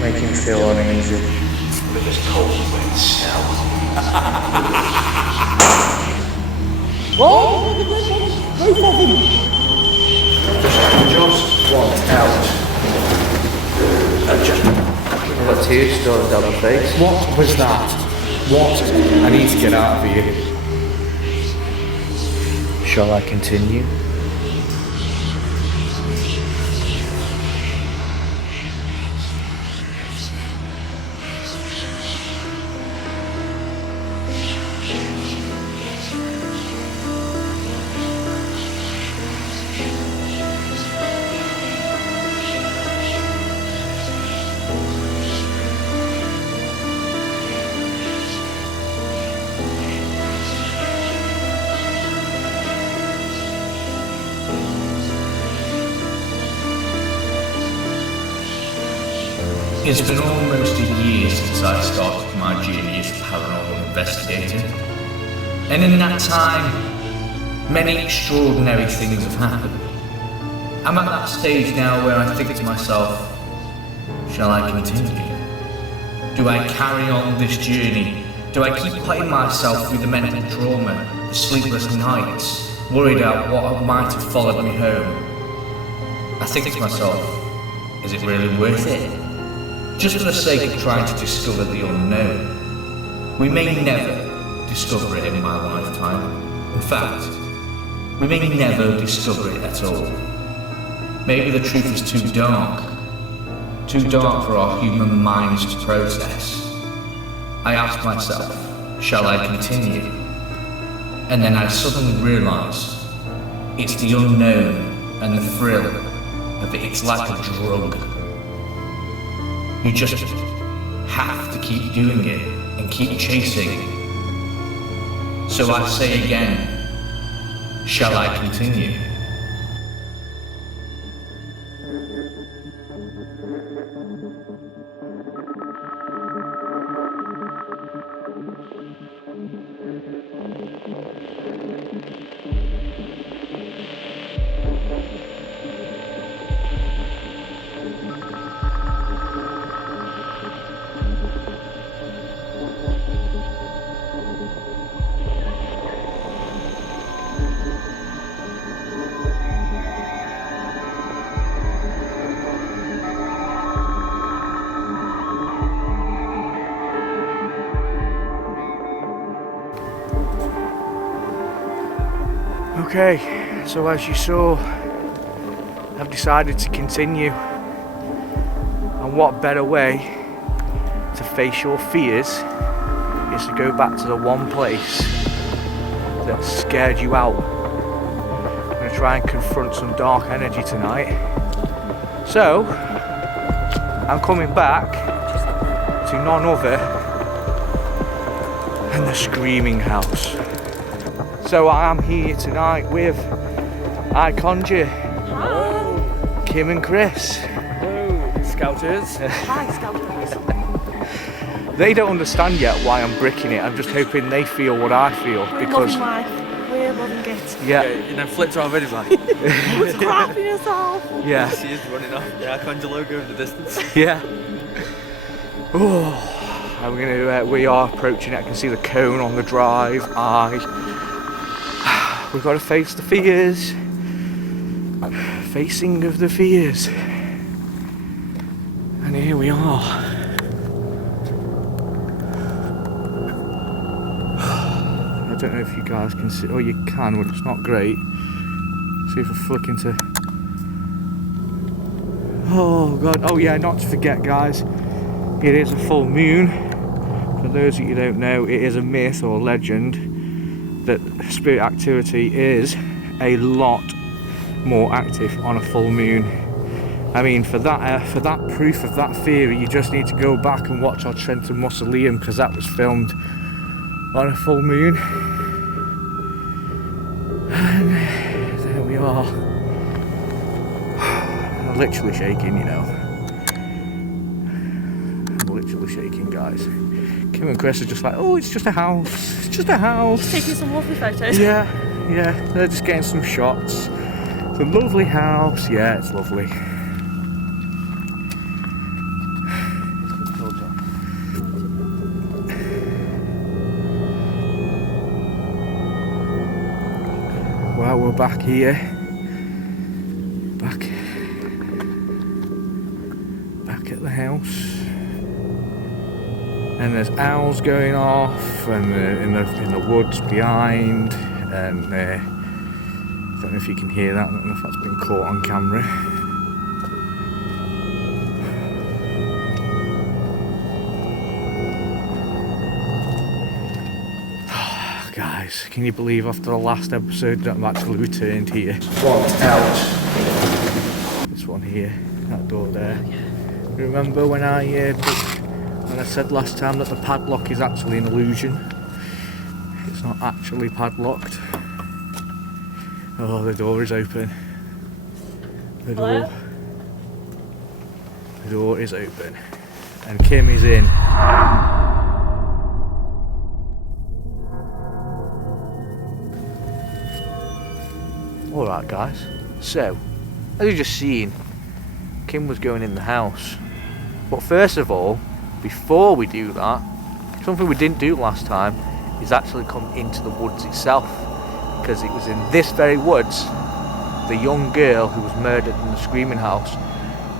Make him feel uneasy. With this cold wet smell. Oh! Just want out. I've got tears storing down my face. What was that? What? I need to get out of here. Shall I continue? It's been almost a year since I started my journey as a paranormal investigator, and in that time, many extraordinary things have happened. I'm at that stage now where I think to myself, shall I continue? Do I carry on this journey? Do I keep putting myself through the mental trauma, the sleepless nights, worried about what might have followed me home? I think to myself, is it really worth it? Just for the sake of trying to discover the unknown. We may never discover it in my lifetime. In fact, we may never discover it at all. Maybe the truth is too dark for our human minds to process. I asked myself, shall I continue? And then I suddenly realised, it's the unknown and the thrill of it. It's like a drug. You just have to keep doing it and keep chasing. So I say again, shall I continue? Okay, so as you saw, I've decided to continue. And what better way to face your fears is to go back to the one place that scared you out. I'm going to try and confront some dark energy tonight. So, I'm coming back to none other than the Screaming House. So I am here tonight with I Conjure, Hi. Kim and Chris. Hello, Skouters. Hi, Skouters. They don't understand yet why I'm bricking it. I'm just hoping they feel what I feel because We're loving it. yeah, And then flipped her already like, what's crapping yourself? yeah, She is running off. Yeah, I Conjure logo in the distance. yeah. Oh, we are approaching it. I can see the cone on the drive. We've got to face the fears. Facing of the fears. And here we are. I don't know if you guys can see. Oh, you can, but it's not great. See if I flick into. Oh, God. Oh, yeah, not to forget, guys. It is a full moon. For those of you who don't know, it is a myth or legend that spirit activity is a lot more active on a full moon. I mean, for that proof of that theory, you just need to go back and watch our Trenton Mausoleum, because that was filmed on a full moon. And there we are. I'm literally shaking, you know. I'm guys. Kim and Chris are just like, oh, it's just a house. It's just a house. Taking some lovely photos. Yeah, they're just getting some shots. It's a lovely house. Yeah, it's lovely. Well, we're back here. Back at the house. And there's owls going off, and in the woods behind, and I don't know if you can hear that. I don't know if that's been caught on camera. Guys, can you believe after the last episode that I'm actually returned here? What else? This one here, that door there. Remember when I said last time that the padlock is actually an illusion? It's not actually padlocked. Oh, the door is open. The door is open. And Kim is in. Alright guys, so, as you just seen, Kim was going in the house. But first of all, before we do that, something we didn't do last time is actually come into the woods itself. Because it was in this very woods, the young girl who was murdered in the screaming house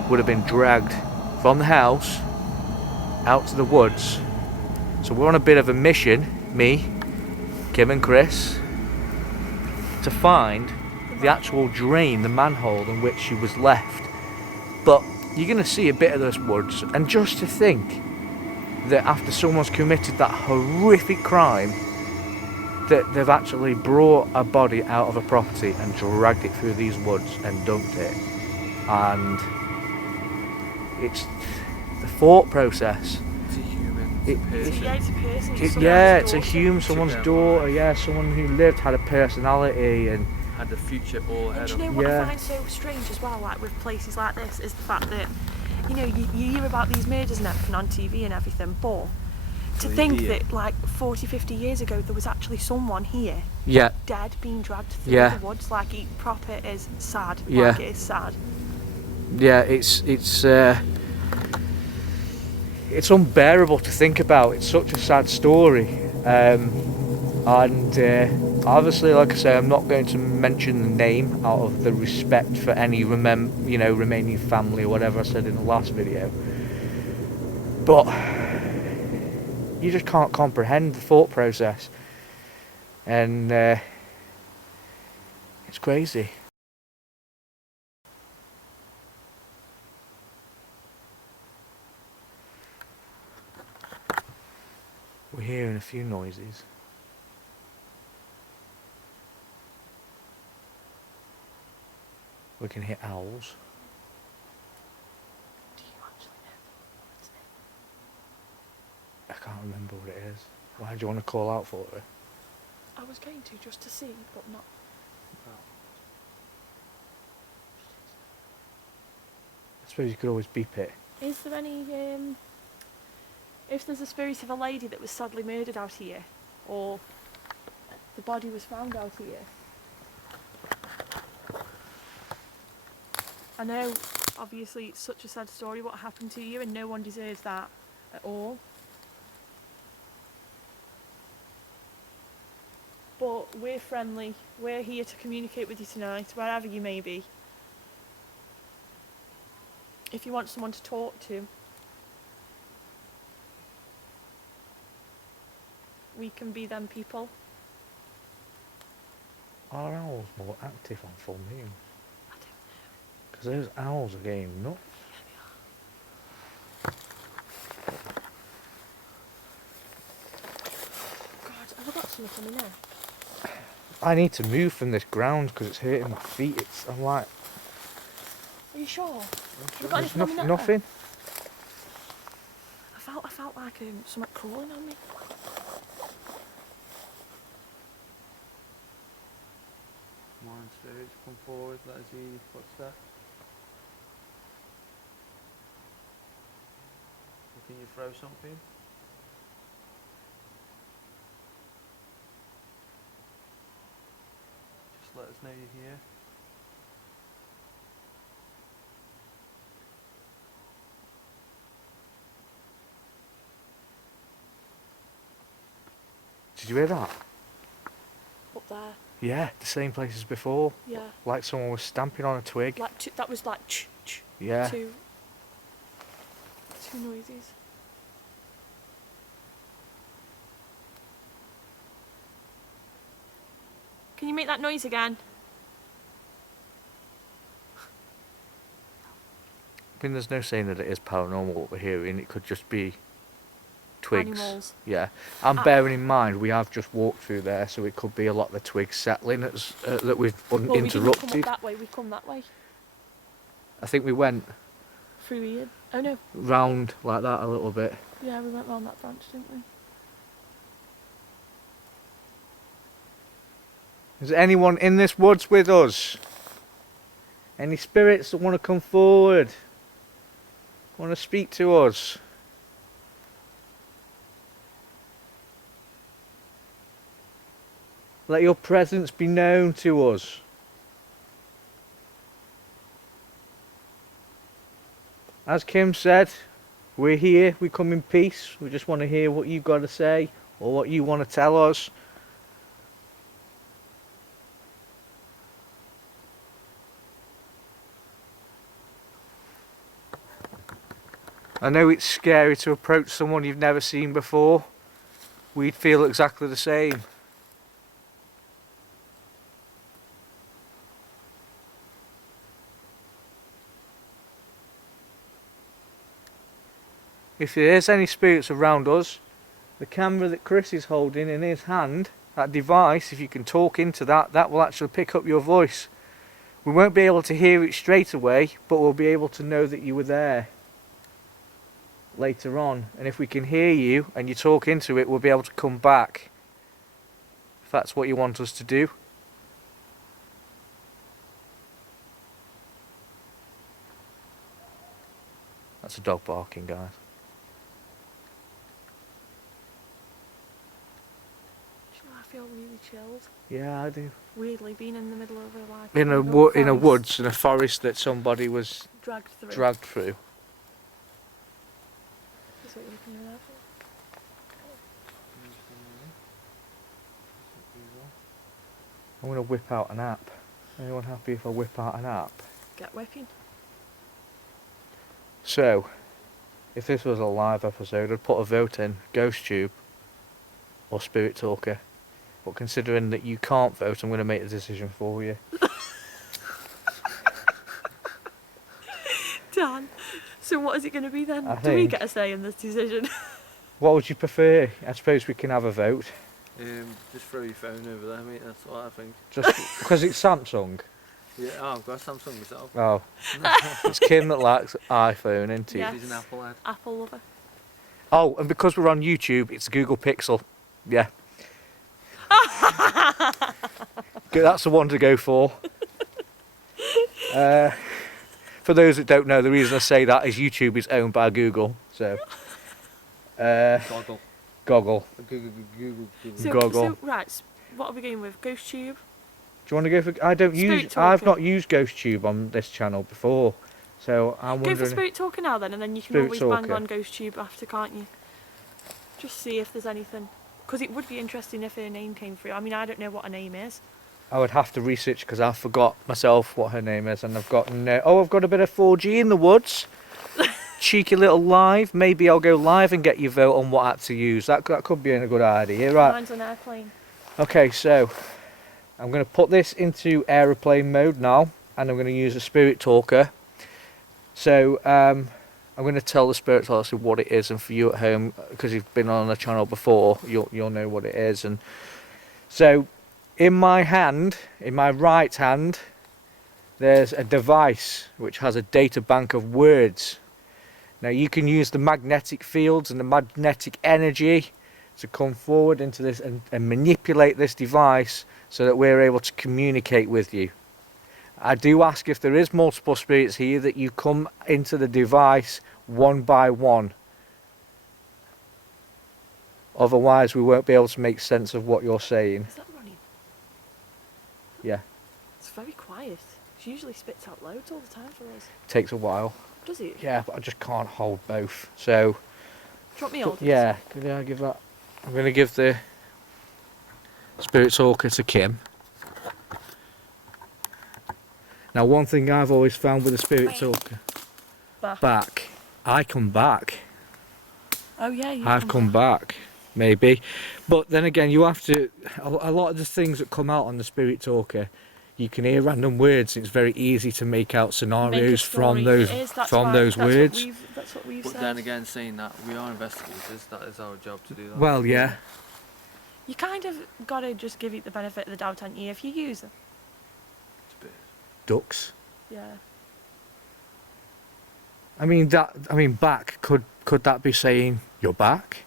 would have been dragged from the house out to the woods. So we're on a bit of a mission, me, Kim and Chris, to find the actual drain, the manhole in which she was left. But you're going to see a bit of this woods, and just to think that after someone's committed that horrific crime, that they've actually brought a body out of a property and dragged it through these woods and dumped it. And it's the thought process. It's a human. It's a person. It's a human, someone's daughter, someone who lived, had a personality, and Had the future all ahead And do of you know what I find so strange as well, like with places like this, is the fact that, you know, you hear about these murders and everything on TV and everything, but to think that like 40, 50 years ago there was actually someone here dead, being dragged through the woods, like it proper is sad. Like it is sad. Yeah, it's unbearable to think about. It's such a sad story. Obviously, like I say, I'm not going to mention the name out of the respect for any remaining family or whatever I said in the last video. But you just can't comprehend the thought process, and it's crazy. We're hearing a few noises. We can hear owls. Do you actually know what's it? I can't remember what it is. Why do you want to call out for it? I was going to, just to see, but not. I suppose you could always beep it. Is there any, if there's a spirit of a lady that was sadly murdered out here, or the body was found out here? I know, obviously, it's such a sad story what happened to you, and no one deserves that at all. But we're friendly. We're here to communicate with you tonight, wherever you may be. If you want someone to talk to, we can be them people. Are owls more active on full moon? I don't know. Because those owls are getting nuts. God, have I got something on my neck? I need to move from this ground because it's hurting my feet. I'm like, Are you sure? Have you got there's anything on my neck? nothing. I felt like something crawling on me. Come on, spirits, come forward, let us hear your footsteps. Can you throw something? let us know you're here. Did you hear that? Up there. Yeah, the same place as before. Yeah. Like someone was stamping on a twig. Like that was like Yeah. two noises. Can you make that noise again? I mean, there's no saying that it is paranormal what we're hearing. It could just be twigs. Animals. Yeah. And bearing in mind, we have just walked through there, so it could be a lot of the twigs settling as, that we've Well, we didn't come uninterrupted. up that way. We come that way I think we went through here. Oh no. round like that a little bit. Yeah, we went round that branch, didn't we? Is there anyone in this woods with us? Any spirits that want to come forward? Want to speak to us? Let your presence be known to us. As Kim said, we're here, we come in peace. We just want to hear what you've got to say or what you want to tell us. I know it's scary to approach someone you've never seen before. We'd feel exactly the same. If there is any spirits around us, the camera that Chris is holding in his hand, that device, if you can talk into that, that will actually pick up your voice. We won't be able to hear it straight away, but we'll be able to know that you were there later on. And if we can hear you and you talk into it, we'll be able to come back, if that's what you want us to do. That's a dog barking, guys. I feel really chilled. Yeah, I do. Weirdly, being in the middle of a like In a forest, woods, in a forest that somebody was dragged through. dragged through. That's what you're looking at there for. I'm going to whip out an app. Anyone happy if I whip out an app? Get whipping. So, if this was a live episode, I'd put a vote in, Ghost Tube or Spirit Talker. But considering that you can't vote, I'm going to make the decision for you. Dan, so what is it going to be then? I Do we think- get a say in this decision? What would you prefer? I suppose we can have a vote. Just throw your phone over there, mate. That's what I think. Just because it's Samsung. Yeah, oh, I've got a Samsung myself. Oh, it's Kim that likes iPhone, isn't it? Yeah. He's an Apple head. Apple lover. Oh, and because we're on YouTube, it's Google Pixel. Yeah. Good, that's the one to go for. For those that don't know, the reason I say that is YouTube is owned by Google. So, Goggle. Goggle. Google. Goggle. So, right, what are we going with? Ghost Tube? Do you want to go for? I don't Spirit use. I've Talker. not used GhostTube on this channel before, so I'm Go for wondering. Spirit Talker now then, and then you can Spirit always Talker. bang on Ghost Tube after, can't you? Just see if there's anything. Because it would be interesting if her name came through. I mean, I don't know what her name is. I would have to research because I forgot myself what her name is, and I've got no. Oh, I've got a bit of 4G in the woods. Cheeky little live. Maybe I'll go live and get your vote on what app to use. That could be a good idea, right? Mine's on airplane. Okay, so I'm going to put this into aeroplane mode now, and I'm going to use a Spirit Talker. So I'm going to tell the Spirit Talker what it is, and for you at home, because you've been on the channel before, you'll know what it is. And so, in my hand, in my right hand, there's a device which has a data bank of words. Now you can use the magnetic fields and the magnetic energy to come forward into this and manipulate this device so that we're able to communicate with you. I do ask if there is multiple spirits here that you come into the device one by one. Otherwise we won't be able to make sense of what you're saying. Is that running? Yeah. It's very quiet. She usually spits out loads all the time for us. Takes a while. Does it? Yeah, but I just can't hold both. So, Do you want me hold? yeah, could I give that? I'm going to give the spirit talker to Kim. Now, one thing I've always found with the spirit talker, back, I come back. Oh yeah, I've come back, maybe. But then again, you have to, a lot of the things that come out on the spirit talker, you can hear random words. It's very easy to make out scenarios from those words. That's what we've But said. then again, saying that, we are investigators, that is our job to do that. Well, yeah. You kind of got to just give it the benefit of the doubt, haven't you? If you use them. It's a bit- Ducks. Yeah. I mean back, could that be saying you're back?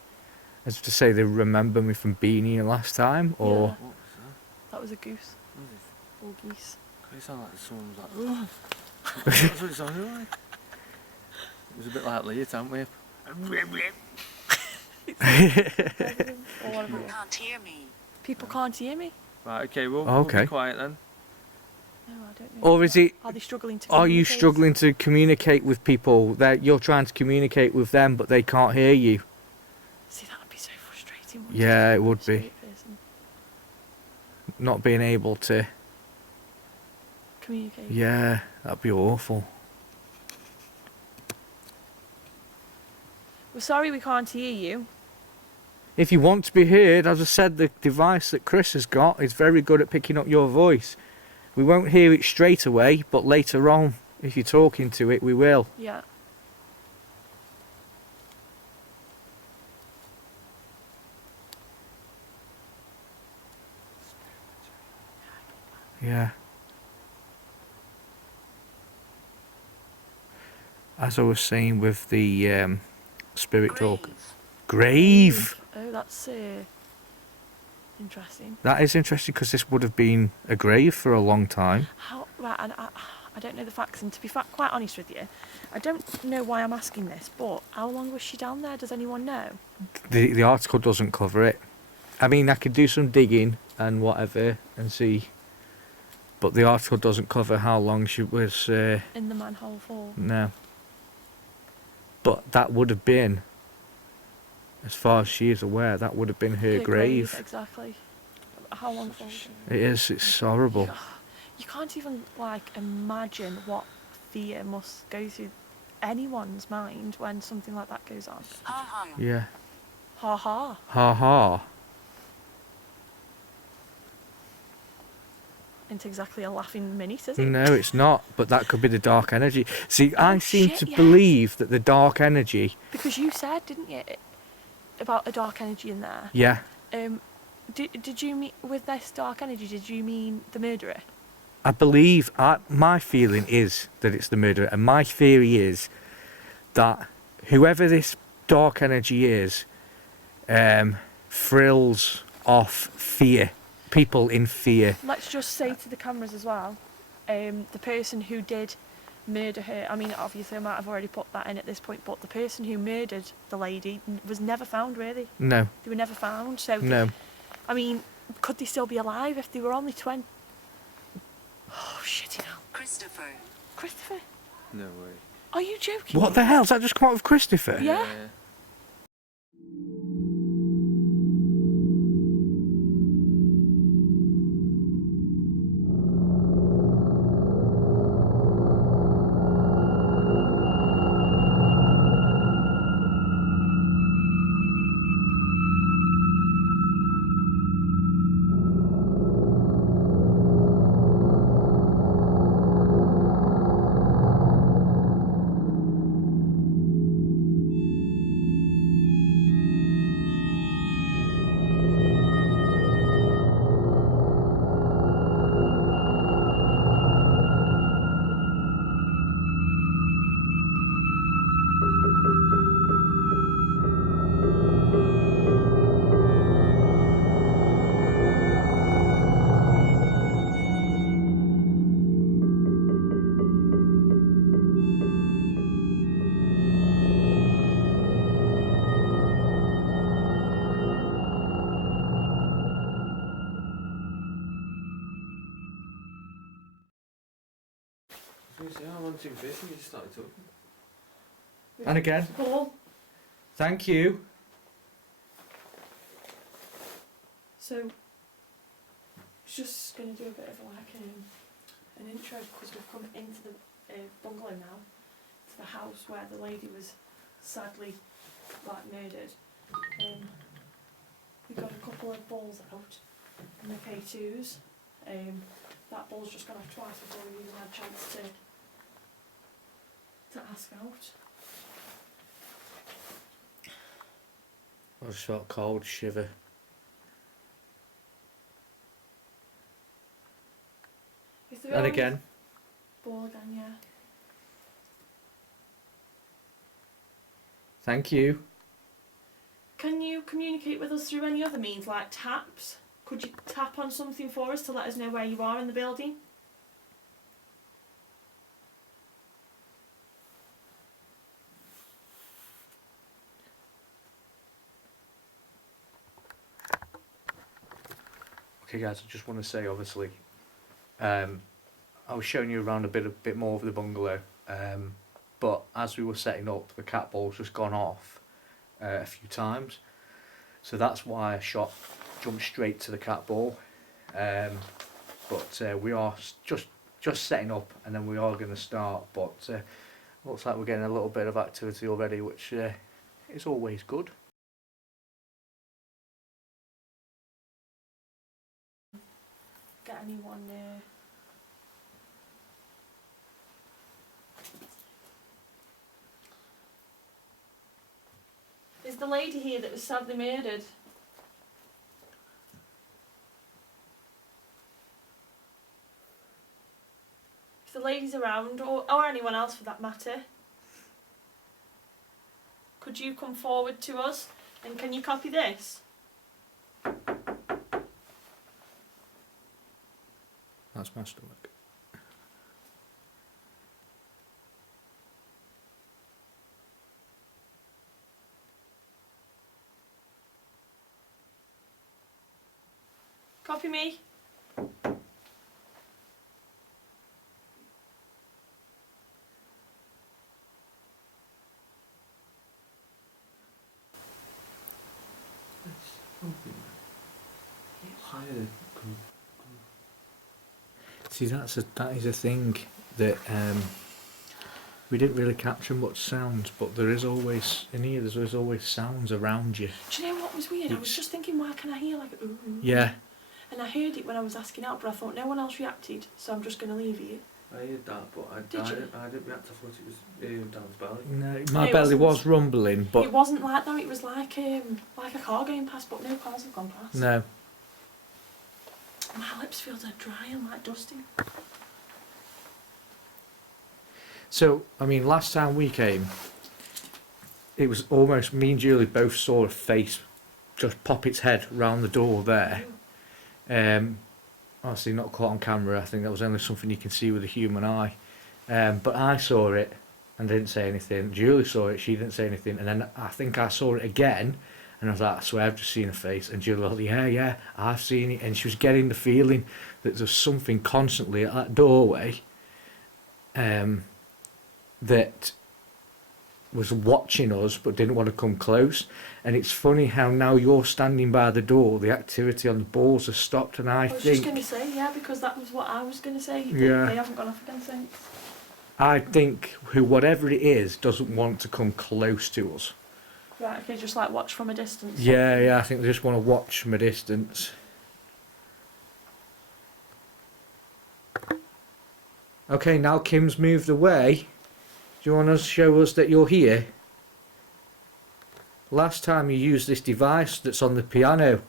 As to say they remember me from being here last time, or Yeah. What was that? That was a goose. What was it? Or geese. It sounded like someone was like, that's what it sounded like. It was a bit like Leah, haven't we? People can't hear me. People can't hear me? Right, okay, we'll Okay. be quiet then. No, I don't know. or is it? Are they struggling to Are you communicate? struggling to communicate with people that you're trying to communicate with them, but they can't hear you? See, that would be so frustrating. wouldn't Yeah, it would be. Straight person. Not being able to. Communicate. Yeah, that'd be awful. We're sorry we can't hear you. If you want to be heard, as I said, the device that Chris has got is very good at picking up your voice. We won't hear it straight away, but later on, if you're talking to it, we will. Yeah. Yeah. As I was saying with the spirit talk. Grave! Oh, that's interesting. That is interesting because this would have been a grave for a long time. How, right, and I don't know the facts, and to be quite honest with you, I don't know why I'm asking this, but how long was she down there? Does anyone know? The article doesn't cover it. I mean, I could do some digging and whatever and see, but the article doesn't cover how long she was. In the manhole for? No. But that would have been, as far as she is aware, that would have been her grave. Exactly. How long for? It is. It's horrible. You can't even imagine what fear must go through anyone's mind when something like that goes on. Yeah. Ha ha. Ha ha. It's exactly a laughing minute, is it? No, it's not. But that could be the dark energy. See, I seem shit, to yeah. believe that the dark energy. Because you said, didn't you, about a dark energy in there? Yeah. Did you mean with this dark energy? Did you mean the murderer? I believe. My feeling is that it's the murderer, and my theory is that whoever this dark energy is, thrills off fear. People in fear. Let's just say to the cameras as well, the person who did murder her, I mean obviously I might have already put that in at this point, but the person who murdered the lady was never found really. No. They were never found, so No. I mean, could they still be alive if they were only 20? Oh shit, hell. Christopher? No way. Are you joking? What the hell's that just come out of Christopher? Yeah. I'm on 250, you just started talking. And again. Paul. Thank you. So, just going to do a bit of an intro because we've come into the bungalow now, to the house where the lady was sadly murdered. We got a couple of balls out in the K2s. That ball's just gone off twice before we even had a chance to ask out. I just felt cold, shiver. Is there And only again. ball again, yeah. Thank you. Can you communicate with us through any other means, like taps? Could you tap on something for us to let us know where you are in the building? Okay guys, I just want to say obviously, I was showing you around a bit more of the bungalow, but as we were setting up, the cat ball's just gone off a few times, so that's why I jumped straight to the cat ball. But we are just setting up, and then we are going to start. But looks like we're getting a little bit of activity already, which is always good. Get anyone Is the lady here that was sadly murdered? If the lady's around, or anyone else for that matter, could you come forward to us? And can you copy this? That's my stomach. Copy me. See, that is a thing that we didn't really capture much sounds, but there is always in here. There's always sounds around you. Do you know what was weird? I was just thinking, why can I hear like ooh? Yeah. And I heard it when I was asking out, but I thought no one else reacted, so I'm just going to leave you. I heard that, but I didn't react. I thought it was Dan's belly. No, my it belly wasn't. was rumbling, but It wasn't like that. It was like a car going past, but no cars have gone past. no. My lips feel dead dry and like dusty. So, I mean, last time we came, it was almost me and Julie both saw a face just pop its head round the door there. Obviously not caught on camera. I think that was only something you can see with a human eye. But I saw it and didn't say anything. Julie saw it, she didn't say anything. And then I think I saw it again, and I was like, I swear I've just seen a face. And Julie was like, yeah, I've seen it. And she was getting the feeling that there's something constantly at that doorway that was watching us but didn't want to come close. And it's funny how now you're standing by the door, the activity on the balls has stopped, and I was think just going to say, yeah, because that was what I was going to say. Yeah. They haven't gone off again since. I think whatever it is doesn't want to come close to us. Right, okay, just like watch from a distance. Yeah, I think they just want to watch from a distance. Okay, now Kim's moved away. Do you want to show us that you're here? Last time you used this device that's on the piano.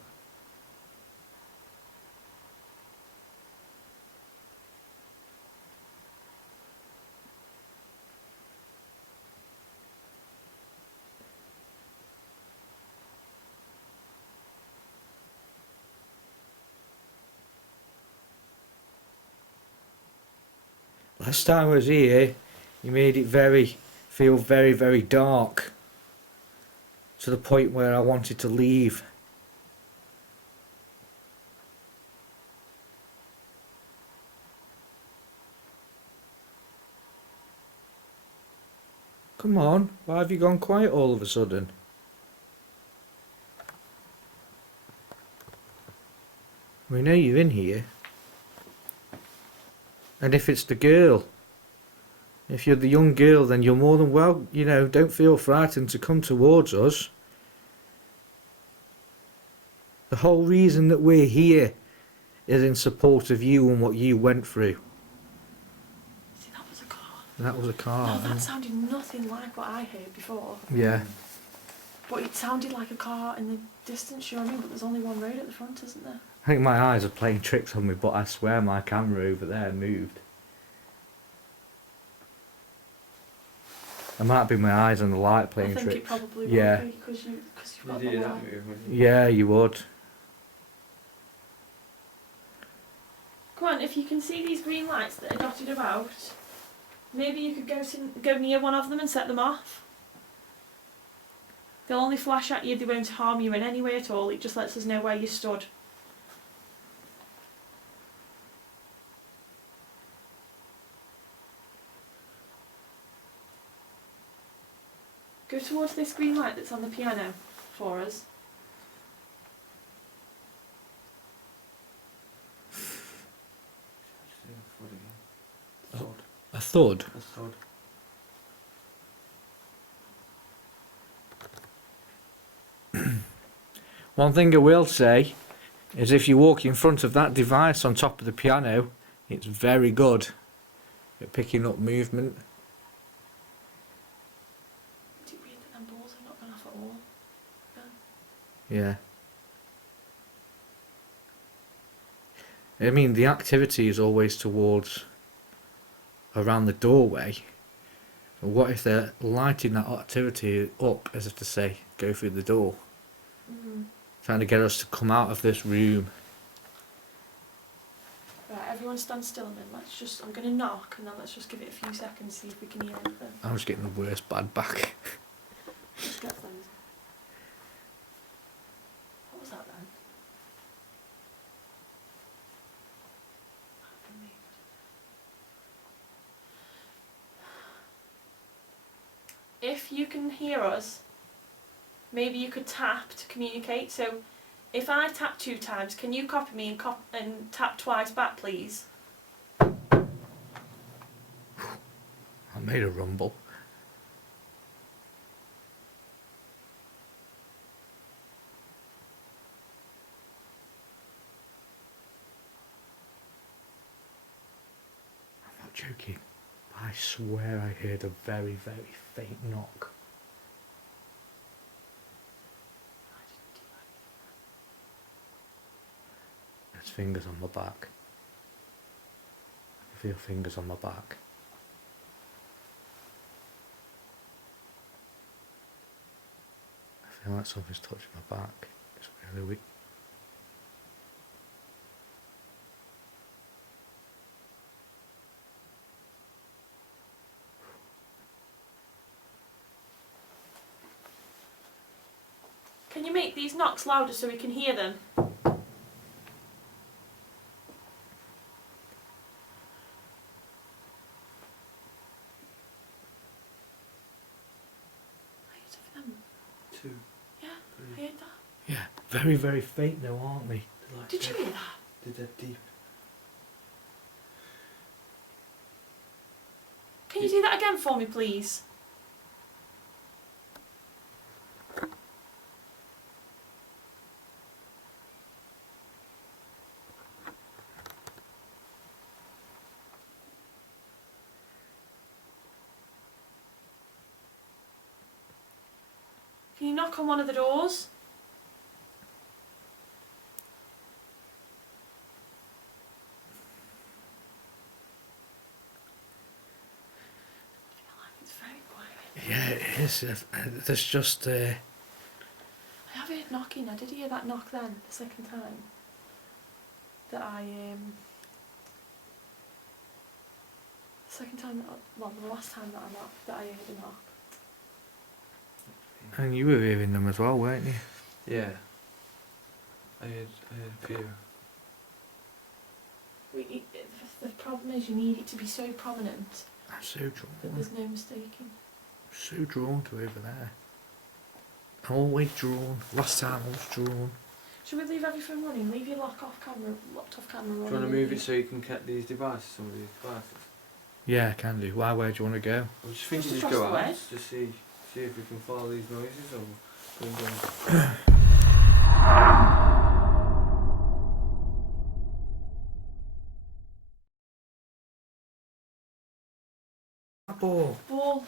Last time I was here, you made it feel very, very dark. To the point where I wanted to leave. Come on, why have you gone quiet all of a sudden? We know you're in here. And if it's the girl, if you're the young girl, then you're more than well, don't feel frightened to come towards us. The whole reason that we're here is in support of you and what you went through. See, that was a car. That was a car. No, that sounded nothing like what I heard before. Yeah. But it sounded like a car in the distance, you know what I mean? But there's only one road at the front, isn't there? I think my eyes are playing tricks on me, but I swear my camera over there moved. It might be my eyes and the light playing tricks. I think it probably Yeah. would be, because you've got You the do that light. move, wouldn't you? Yeah, you would. Come on, if you can see these green lights that are dotted about, maybe you could go near one of them and set them off. They'll only flash at you, they won't harm you in any way at all, it just lets us know where you stood. Go towards this green light that's on the piano for us. A thud. A thud. One thing I will say is if you walk in front of that device on top of the piano, it's very good at picking up movement. Is it weird that them balls have not gone off at all? Yeah. I mean, the activity is always towards around the doorway. What if they're lighting that activity up, as if to say, go through the door? Trying to get us to come out of this room. Right, everyone stand still and then I'm going to knock and then let's just give it a few seconds, see if we can hear anything. I was getting the worst bad back. Just get those. What was that then? If you can hear us, maybe you could tap to communicate. So if I tap 2 times, can you copy me and tap twice back, please? I made a rumble. I'm not joking. I swear I heard a very, very faint knock. I didn't do that. There's fingers on my back. I feel fingers on my back. I feel like something's touching my back. It's really weak. Can you make these knocks louder so we can hear them? Two. Yeah, I heard that. Yeah, very, very faint though, aren't they? Did you hear that? They're dead deep. Can you do that again for me, please? Can you knock on one of the doors? I feel like it's very quiet. Yeah, it is. There's just I have heard knocking. I did hear that knock then, the second time. The second time the last time that I knocked, that I heard a knock. and you were hearing them as well, weren't you? Yeah. I had a few. The problem is you need it to be so prominent I'm so drunk. that there's no mistaking. I'm So drawn to over there. Always drawn. Last time I was drawn. Should we leave everything running? Leave your locked off camera running. Do you want to move it so you can get these devices, some of these devices? Yeah, can do. Where do you want to go? I'm just thinking Just just go across the out, way. just see if we can follow these noises or go and go. Ball. Ball.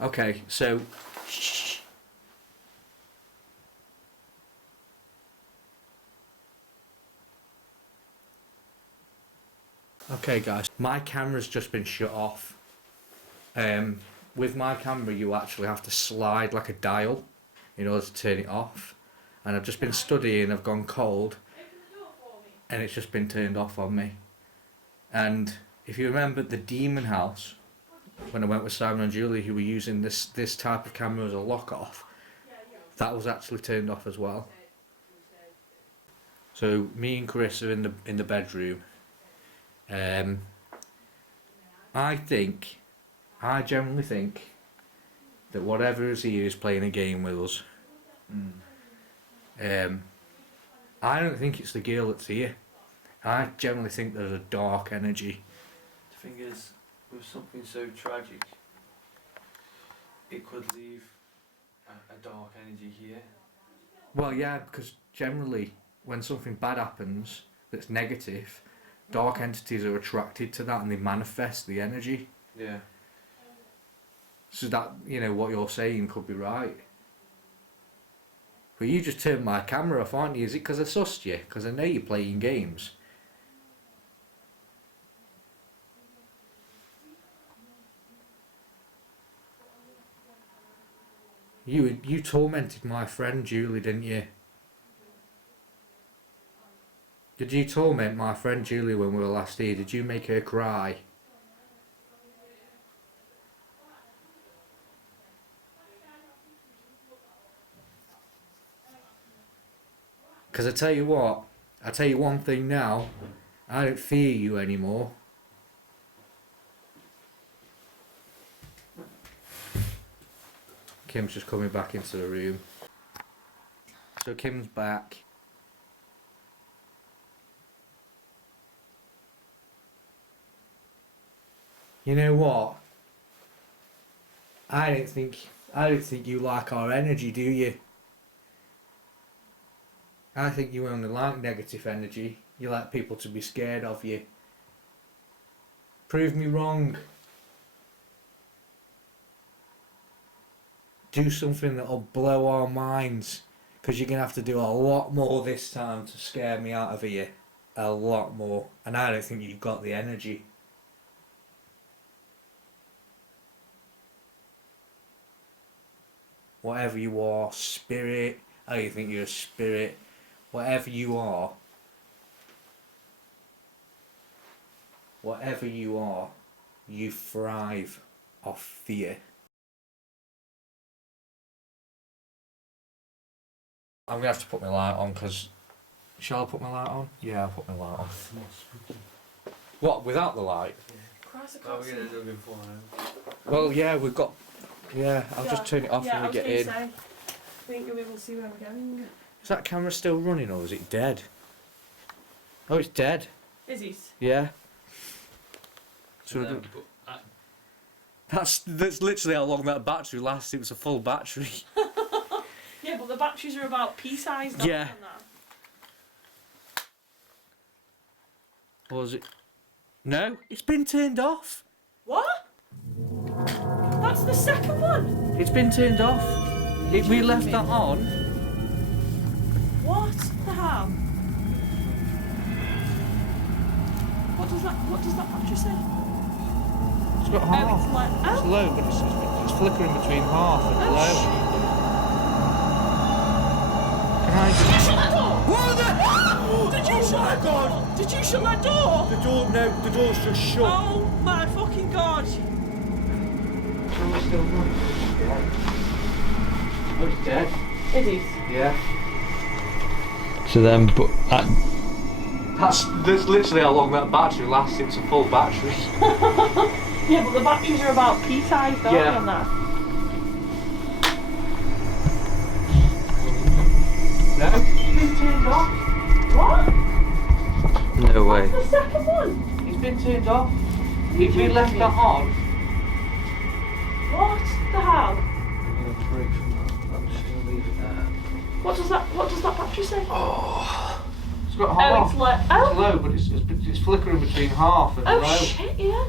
Okay, so okay guys, my camera's just been shut off. With my camera you actually have to slide like a dial in order to turn it off, and I've just been studying, I've gone cold and it's just been turned off on me. And if you remember the Demon House, when I went with Simon and Julie, who were using this type of camera as a lock off, that was actually turned off as well. So me and Chris are in the bedroom. I generally think that whatever is here is playing a game with us. I don't think it's the girl that's here. I generally think there's a dark energy. The thing is, with something so tragic, it could leave a dark energy here. Well, yeah, because generally when something bad happens that's negative, dark entities are attracted to that and they manifest the energy. Yeah. So that, you know, what you're saying could be right. But you just turned my camera off, aren't you? Is it because I sussed you? Because I know you're playing games. You tormented my friend Julie, didn't you? Did you torment my friend Julie when we were last here? Did you make her cry? Because I tell you what, I tell you one thing now, I don't fear you anymore. Kim's just coming back into the room. So Kim's back. You know what? I don't think you like our energy, do you? I think you only like negative energy. You like people to be scared of you. Prove me wrong. Do something that'll blow our minds, because you're going to have to do a lot more this time to scare me out of here. A lot more. And I don't think you've got the energy. Whatever you are, spirit, I don't think you're a spirit. Whatever you are, you thrive off fear. I'm going to have to put my light on, because... Shall I put my light on? Yeah, I'll put my light on. What, without the light? Christ, I Oh, can't we're see. going to do it before now. Well, yeah, we've got... Yeah, I'll just turn it off when we get in. I think you'll be able to see where we're going. Is that camera still running, or is it dead? Oh, it's dead. Is it? Yeah. So But that's literally how long that battery lasts. It was a full battery. Yeah, but the batteries are about pea-sized. Yeah. Than that. Or is it? No, it's been turned off. What? That's the second one. It's been turned off. We left that on. What the hell? What does that battery say? It's got Oh, half. it's like, It's oh. low, but it's flickering between half and Oh, low. shit. Can I Did you just... shut that door? What the? Did you shut that door? Did you shut that door? The door, no, the door's just shut. Oh my fucking god. Camera's still running. Oh, it's dead. It is. Yeah. So then, but That's literally how long that battery lasts. It's a full battery. Yeah, but the batteries are about pea-sized, aren't they, on that? No? It's been turned off. What? No way. The second one? It's been turned off. If we left that on. What the hell? I'm going to break from that. I'm just going to leave it there. What does that battery say? Oh. It's got Oh, half. it's low. It's Oh, low, but it's flickering between half and oh low. shit, yeah.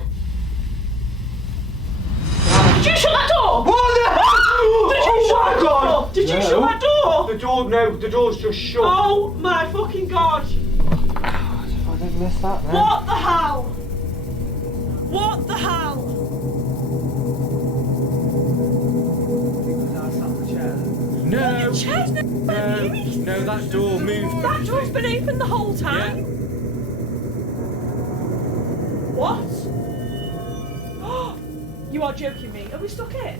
Did you shut that door? What the hell? Did you shut that door? Did you shut that door? The door, no, the door's just shut. Oh my fucking god. If I didn't miss that, then. What the hell? What the hell? No! The chair's never moved. No, that door moved. That door's been open the whole time. What? You are joking me. Are we stuck in?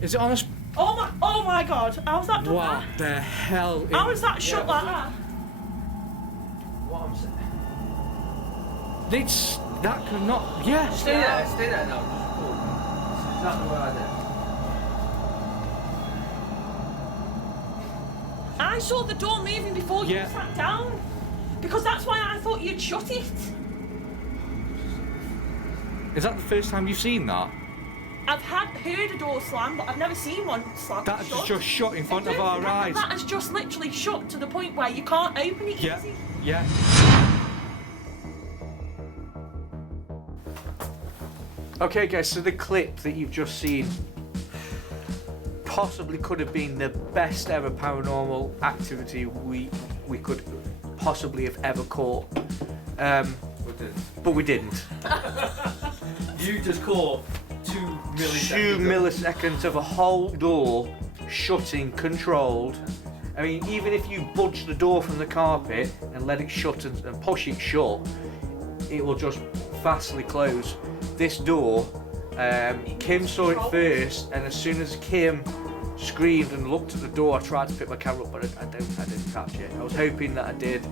Is it on us? Oh my god. How's that done What that? the hell? How is that shut like that? What I'm saying. It's that could not. Yeah. Stay there now. This is exactly what I did. I saw the door moving before you Yeah. sat down. Because that's why I thought you'd shut it. Is that the first time you've seen that? I've heard a door slam, but I've never seen one slam. That's shut. just shut in front And of don't our forget that eyes. That has just literally shut to the point where you can't open it Yeah. easy. Yeah. Okay guys, so the clip that you've just seen possibly could have been the best ever paranormal activity we could possibly have ever caught. But we didn't. You just caught 2 milliseconds. 2 milliseconds of a whole door shutting controlled. I mean, even if you budge the door from the carpet and let it shut and push it shut, it will just fastly close. This door, Kim saw it first, and as soon as Kim screamed and looked at the door, I tried to pick my camera up, but I didn't catch it. I was hoping that I did.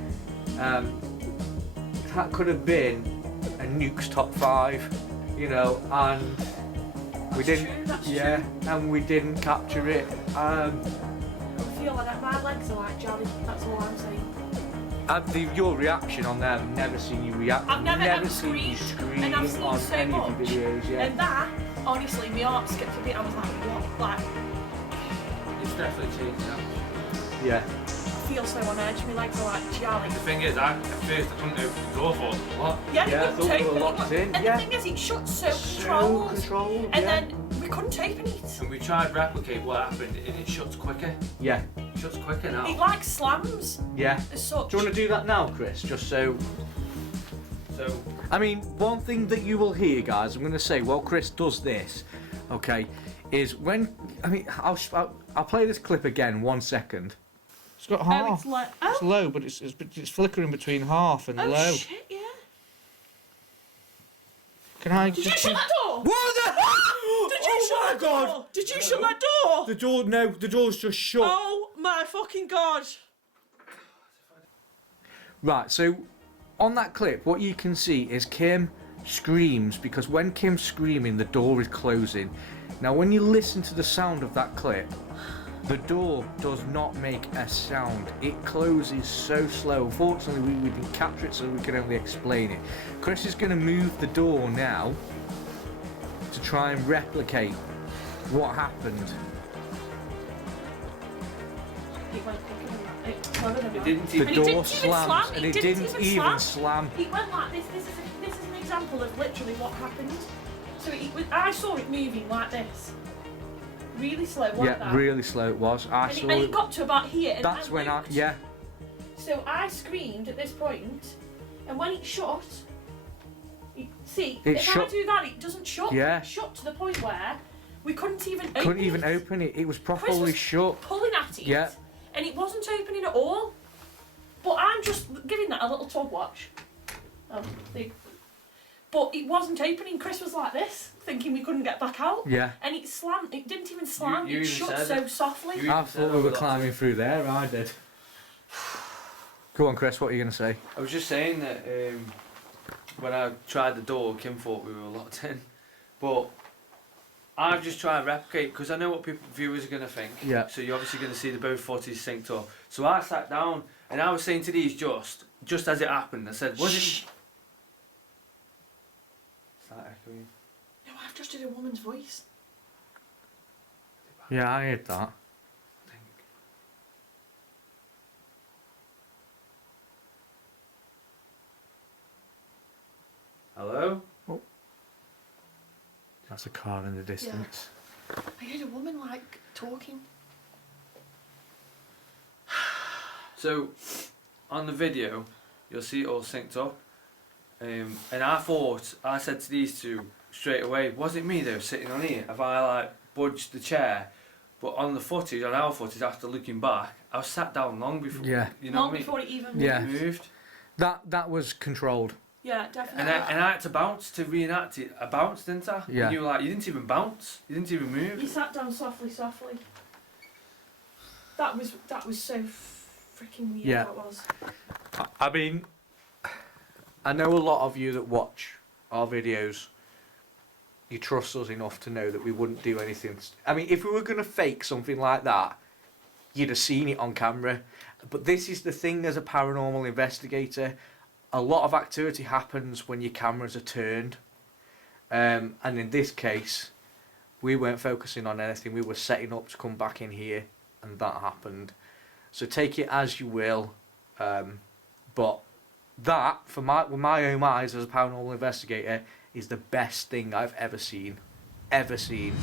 That could have been a Nuke's top 5, you know, and we didn't. That's yeah, and we didn't capture it. I feel like my legs are like jelly. That's all I'm saying. Your reaction on there, I've never seen you react. I've never ever seen you screamed, scream and I've seen on so any much. of your videos. Yeah. And that, honestly, my heart skipped a bit. I was like, what? Like, It's definitely changed now. Yeah. I feel so on edge. My legs are like jelly. The thing is, at first I couldn't open the door for what? Yeah, Yeah, I we thought we couldn't were open locked it. in, And yeah. the thing is, it shut so So controlled. And yeah. then we couldn't open it. And we tried to replicate what happened and it shuts quicker. Yeah. It shuts quicker It now. like slams Yeah. as such. Do you want to do that now, Chris? Just so. So, I mean, one thing that you will hear, guys, I'm going to say while Chris does this, okay, is when. I mean, I'll play this clip again. 1 second. It's got Oh, half. it's like, It's oh, low, but it's flickering between half and oh low. shit, yeah. Can I Did you just? shut that door? What the hell? Did you shut that door? Did you shut that door? The door, no, the door's just shut. Oh my fucking god. Right, so on that clip, what you can see is Kim screams because when Kim's screaming, the door is closing. Now, when you listen to the sound of that clip, the door does not make a sound. It closes so slow. Unfortunately, we didn't capture it, so we can only explain it. Chris is going to move the door now to try and replicate what happened. It went quicker than that. It clever than It that. didn't The even. And it door didn't even slams, slam, and it it didn't didn't even even slam. slam. It went like this. This is an example of literally what happened. So I saw it moving like this. Really slow, like Yeah, that. really slow it was. I saw And it it. got to about here. And That's when I, looked. yeah. So I screamed at this point, and when it shut, see, It if I shut. do that, it doesn't shut. Yeah. It shut to the point where we couldn't even open Couldn't even it. open it. It was Chris properly was shut. pulling at it, Yeah. and it wasn't opening at all. But I'm just giving that a little tug watch. But it wasn't opening. Chris was like this, thinking we couldn't get back out. Yeah. And it slammed. It didn't even slam. You it even shut said so it. softly. You- I thought we were climbing through there. I did. Go on, Chris. What are you going to say? I was just saying that when I tried the door, Kim thought we were locked in. But I've just tried to replicate because I know what viewers are going to think. Yeah. So you're obviously going to see the both footage synced up. So I sat down and I was saying to these just as it happened. I said, "Was it?" Is that echoing? No, I've just did a woman's voice. Yeah, I heard that. I think. Hello? That's a car in the distance. I heard a woman like talking. So, on the video, you'll see it all synced up. And I said to these two straight away, was it me though sitting on here? Have I like budged the chair? But on the footage, on our footage, after looking back, I was sat down long before. Yeah. You know Long what I mean? before it even Yeah. Moved. That was controlled. Yeah, definitely. And I had to bounce to reenact it. I bounced, didn't I? Yeah. And you were like, you didn't even bounce. You didn't even move. You sat down softly. That was so freaking weird. Yeah. That was. I mean, I know a lot of you that watch our videos, you trust us enough to know that we wouldn't do anything. I mean, if we were going to fake something like that, you'd have seen it on camera. But this is the thing as a paranormal investigator. A lot of activity happens when your cameras are turned. And in this case, we weren't focusing on anything. We were setting up to come back in here, and that happened. So take it as you will. But that, with my own eyes as a paranormal investigator, is the best thing I've ever seen. Ever seen.